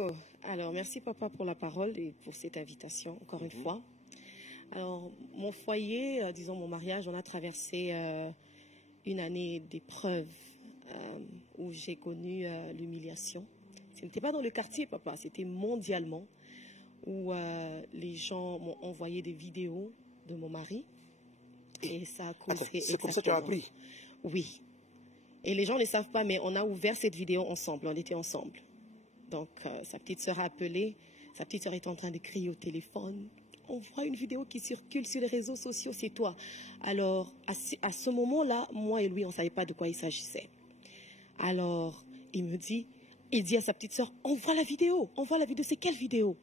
Oh, alors, merci papa pour la parole et pour cette invitation, encore une fois. Alors, mon foyer, disons mon mariage, on a traversé une année d'épreuves où j'ai connu l'humiliation. Ce n'était pas dans le quartier, papa, c'était mondialement, où les gens m'ont envoyé des vidéos de mon mari et ça a causé... C'est comme ça que tu as appris? Oui. Et les gens ne savent pas, mais on a ouvert cette vidéo ensemble, on était ensemble. Donc, sa petite sœur a appelé, sa petite sœur est en train de crier au téléphone. On voit une vidéo qui circule sur les réseaux sociaux, c'est toi. Alors, à ce moment-là, moi et lui, on ne savait pas de quoi il s'agissait. Alors, il dit à sa petite sœur, on voit la vidéo, c'est quelle vidéo?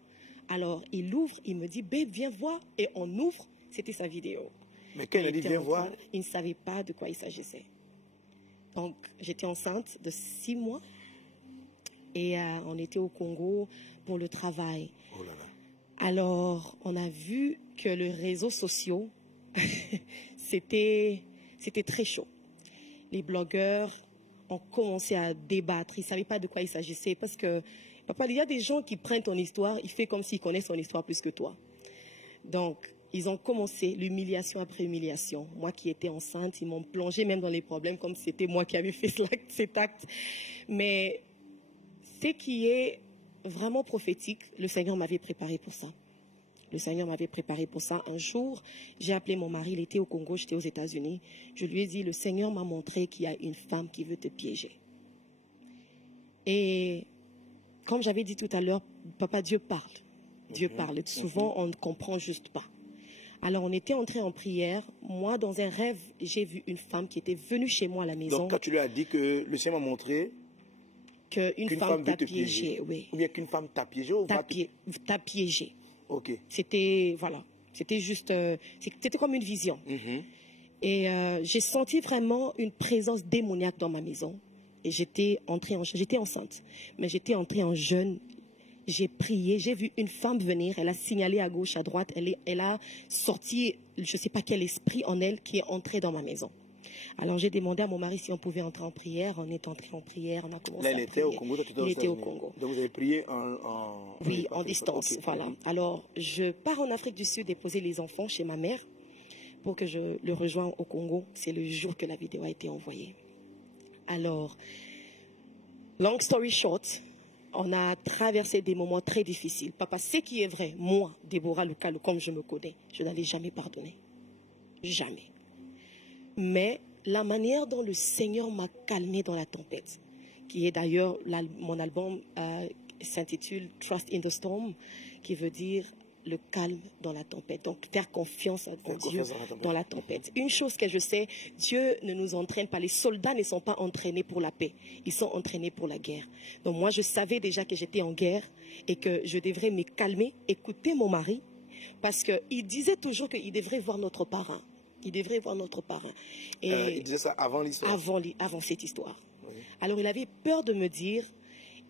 Alors, il ouvre, il me dit, babe, viens voir, et on ouvre, c'était sa vidéo. Mais quand il a dit, viens voir, il ne savait pas de quoi il s'agissait. Donc, j'étais enceinte de 6 mois. Et on était au Congo pour le travail. Oh là là. Alors, on a vu que les réseaux sociaux, c'était très chaud. Les blogueurs ont commencé à débattre. Ils ne savaient pas de quoi il s'agissait. Parce que, papa, il y a des gens qui prennent ton histoire, ils font comme s'ils connaissent ton histoire plus que toi. Donc, ils ont commencé l'humiliation après humiliation. Moi qui étais enceinte, ils m'ont plongé même dans les problèmes comme si c'était moi qui avais fait cet acte. Mais... ce qui est vraiment prophétique, le Seigneur m'avait préparé pour ça. Le Seigneur m'avait préparé pour ça. Un jour, j'ai appelé mon mari, il était au Congo, j'étais aux États-Unis. Je lui ai dit, le Seigneur m'a montré qu'il y a une femme qui veut te piéger. Et comme j'avais dit tout à l'heure, papa, Dieu parle. Dieu parle. Souvent, on ne comprend juste pas. Alors, on était entrés en prière. Moi, dans un rêve, j'ai vu une femme qui était venue chez moi à la maison. Donc, quand tu lui as dit que le Seigneur m'a montré... qu'une femme t'a piégé, oui. Ou bien qu'une femme t'a piégé ou t'a piégé. Ok. C'était, voilà, c'était juste, c'était comme une vision. Et j'ai senti vraiment une présence démoniaque dans ma maison. Et j'étais enceinte, mais j'étais entrée en jeûne. J'ai prié, j'ai vu une femme venir, elle a signalé à gauche, à droite, elle a sorti, je ne sais pas quel esprit en elle qui est entré dans ma maison. Alors j'ai demandé à mon mari si on pouvait entrer en prière. On est entré en prière, on a commencé à prier. Là, il était au Congo, donc il était au Congo. Donc vous avez prié en... Oui, en distance, okay. Voilà. Alors je pars en Afrique du Sud déposer les enfants chez ma mère pour que je le rejoigne au Congo. C'est le jour que la vidéo a été envoyée. Alors, long story short, on a traversé des moments très difficiles. Papa, ce qui est vrai, moi, Déborah Lucalo, comme je me connais, je n'allais jamais pardonner. Jamais. Mais la manière dont le Seigneur m'a calmé dans la tempête, qui est d'ailleurs, mon album s'intitule Trust in the Storm, qui veut dire le calme dans la tempête. Donc, faire confiance en Dieu dans la tempête. Une chose que je sais, Dieu ne nous entraîne pas. Les soldats ne sont pas entraînés pour la paix. Ils sont entraînés pour la guerre. Donc, moi, je savais déjà que j'étais en guerre et que je devrais me calmer, écouter mon mari, parce qu'il disait toujours qu'il devrait voir notre parrain. Il devrait voir notre parrain. Et il disait ça avant l'histoire? Avant cette histoire. Oui. Alors, il avait peur de me dire.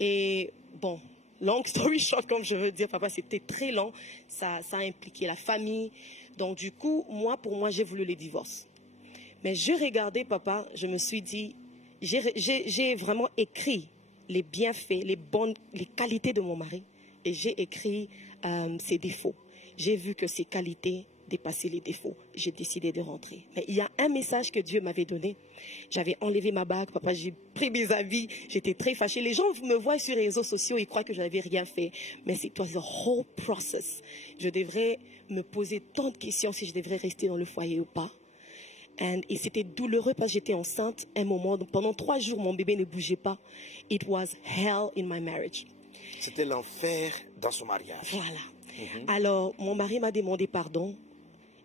Et bon, long story short, comme je veux dire, papa, c'était très long. Ça a impliqué la famille. Donc, du coup, pour moi, j'ai voulu le divorce. Mais je regardais, papa, je me suis dit, j'ai vraiment écrit les bienfaits, les qualités de mon mari. Et j'ai écrit ses défauts. J'ai vu que ses qualités dépasser les défauts. J'ai décidé de rentrer. Mais il y a un message que Dieu m'avait donné. J'avais enlevé ma bague, papa, j'ai pris mes habits, j'étais très fâchée. Les gens me voient sur les réseaux sociaux, ils croient que je n'avais rien fait. Mais it was a whole process. Je devrais me poser tant de questions si je devrais rester dans le foyer ou pas. Et c'était douloureux parce que j'étais enceinte un moment. Pendant 3 jours, mon bébé ne bougeait pas. It was hell in my marriage. C'était l'enfer dans son mariage. Voilà. Alors, mon mari m'a demandé pardon.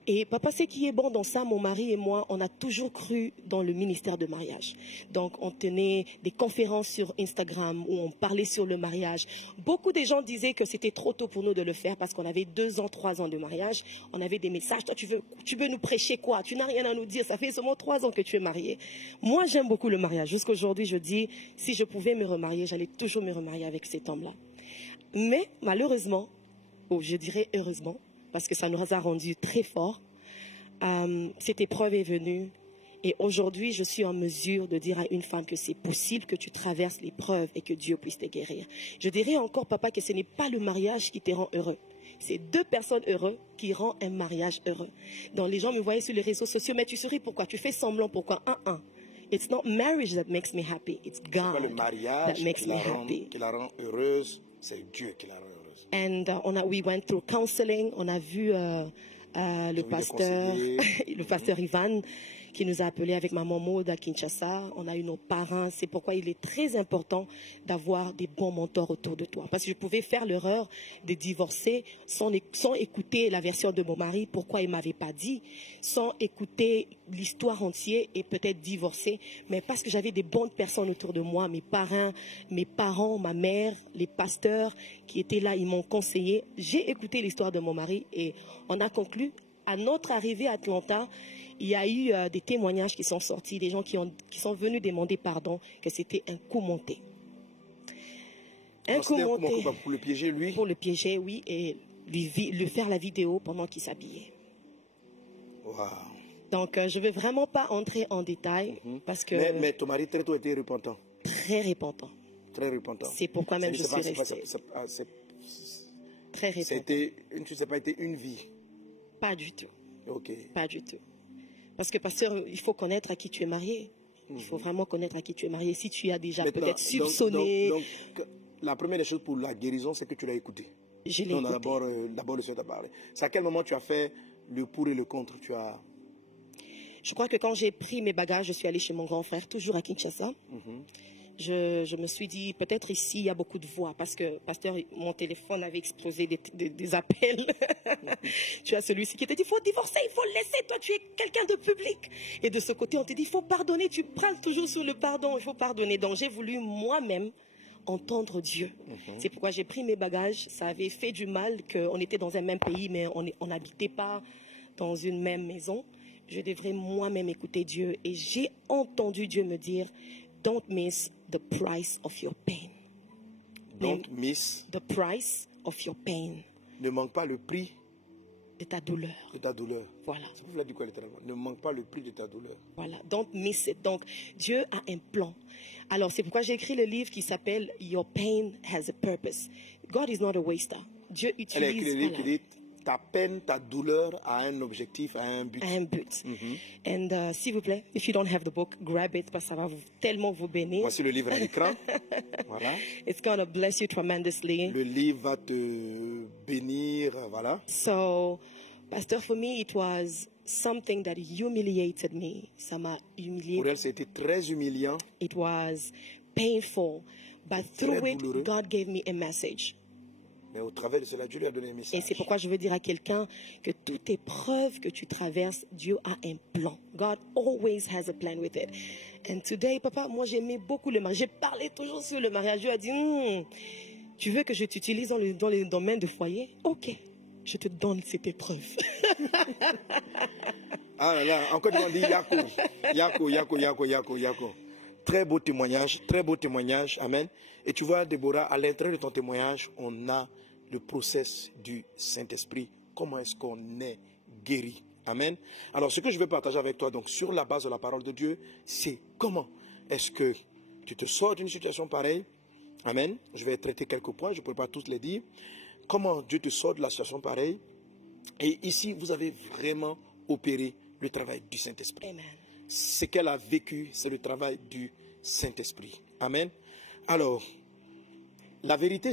Et papa, ce qui est bon dans ça, mon mari et moi, on a toujours cru dans le ministère de mariage. Donc, on tenait des conférences sur Instagram où on parlait sur le mariage. Beaucoup de gens disaient que c'était trop tôt pour nous de le faire parce qu'on avait 2 ans, 3 ans de mariage. On avait des messages. Toi, tu veux nous prêcher quoi? Tu n'as rien à nous dire. Ça fait seulement 3 ans que tu es marié. Moi, j'aime beaucoup le mariage. Jusqu'aujourd'hui, je dis, si je pouvais me remarier, j'allais toujours me remarier avec cet homme-là. Mais, malheureusement, ou je dirais heureusement, parce que ça nous a rendu très forts. Cette épreuve est venue Et aujourd'hui, je suis en mesure de dire à une femme que c'est possible que tu traverses l'épreuve et que Dieu puisse te guérir. Je dirais encore, papa, que ce n'est pas le mariage qui te rend heureux. C'est deux personnes heureuses qui rendent un mariage heureux. Donc les gens me voyaient sur les réseaux sociaux, mais tu souris pourquoi? Tu fais semblant pourquoi? It's not marriage that makes me happy. It's C'est pas le God mariage that makes me happy. qui la rend heureuse, c'est Dieu qui la rend heureuse. And we went through counseling. On a vu le pasteur Ivan qui nous a appelés avec maman Maud à Kinshasa. On a eu nos parents. C'est pourquoi il est très important d'avoir des bons mentors autour de toi. Parce que je pouvais faire l'erreur de divorcer sans écouter la version de mon mari, pourquoi il ne m'avait pas dit, sans écouter l'histoire entière et peut-être divorcer. Mais parce que j'avais des bonnes personnes autour de moi, mes parents, ma mère, les pasteurs qui étaient là, ils m'ont conseillé. J'ai écouté l'histoire de mon mari et on a conclu. À notre arrivée à Atlanta, il y a eu des témoignages qui sont sortis, des gens qui sont venus demander pardon, que c'était un coup monté. Un coup monté pour le piéger, lui? Pour le piéger, oui, et lui faire la vidéo pendant qu'il s'habillait. Wow. Donc, je ne veux vraiment pas entrer en détail parce que... Mais ton mari très tôt était repentant? Très repentant. Très repentant. C'est pourquoi même je suis restée. Très repentant. Ça n'a pas été une vie? Pas du tout. Ok. Pas du tout. Parce que, pasteur, il faut connaître à qui tu es marié. Il faut vraiment connaître à qui tu es marié. Si tu as déjà peut-être soupçonné... Donc, la première des choses pour la guérison, c'est que tu l'as écouté. Je l'ai écouté. D'abord, le Seigneur t'a parlé. C'est à quel moment tu as fait le pour et le contre? Je crois que quand j'ai pris mes bagages, je suis allée chez mon grand frère, toujours à Kinshasa. Je me suis dit, peut-être ici, il y a beaucoup de voix, parce que, pasteur, mon téléphone avait explosé des appels. Tu as celui-ci qui te dit, il faut divorcer, il faut laisser, toi, tu es quelqu'un de public. Et de ce côté, on te dit, il faut pardonner, tu prends toujours sur le pardon, il faut pardonner. Donc, j'ai voulu moi-même entendre Dieu. C'est pourquoi j'ai pris mes bagages. Ça avait fait du mal qu'on était dans un même pays, mais on n'habitait pas dans une même maison. Je devrais moi-même écouter Dieu. Et j'ai entendu Dieu me dire, don't miss the price of your pain. Don't miss the price of your pain. Ne manque pas le prix de ta douleur. De ta douleur. Voilà. Ça vous l'a dit quoi littéralement? Ne manque pas le prix de ta douleur. Voilà. Don't miss it. Donc, Dieu a un plan. Alors, c'est pourquoi j'ai écrit le livre qui s'appelle Your Pain Has a Purpose. God is not a waster. Dieu utilise... Elle a écrit le livre qui dit ta peine, ta douleur a un objectif, a un but. A un but. And s'il vous plaît, if you don't have the book, grab it parce que ça va tellement vous bénir. Voici le livre à l'écran. Voilà. It's going to bless you tremendously. Le livre va te bénir, voilà. So, Pastor, for me, it was something that humiliated me. Ça m'a humilié. Pour elle, c'était très humiliant. It was painful, but through it, God gave me a message. Mais au travers de cela, Dieu lui a donné un message. Et c'est pourquoi je veux dire à quelqu'un que toute épreuve que tu traverses, Dieu a un plan. God always has a plan with it. And today, papa, moi j'aimais beaucoup le mariage. J'ai parlé toujours sur le mariage. Dieu a dit, tu veux que je t'utilise dans le domaine de foyer? Ok, je te donne cette épreuve. Ah là là, encore on dit Yako. Très beau témoignage, amen. Et tu vois, Déborah, à l'intérieur de ton témoignage, on a le process du Saint-Esprit. Comment est-ce qu'on est guéri? Amen. Alors, ce que je vais partager avec toi, donc, sur la base de la parole de Dieu, c'est comment est-ce que tu te sors d'une situation pareille? Amen. Je vais traiter quelques points, je ne pourrai pas tous les dire. Comment Dieu te sort de la situation pareille? Et ici, vous avez vraiment opéré le travail du Saint-Esprit. Amen. Ce qu'elle a vécu, c'est le travail du Saint-Esprit. Amen. Alors, la vérité,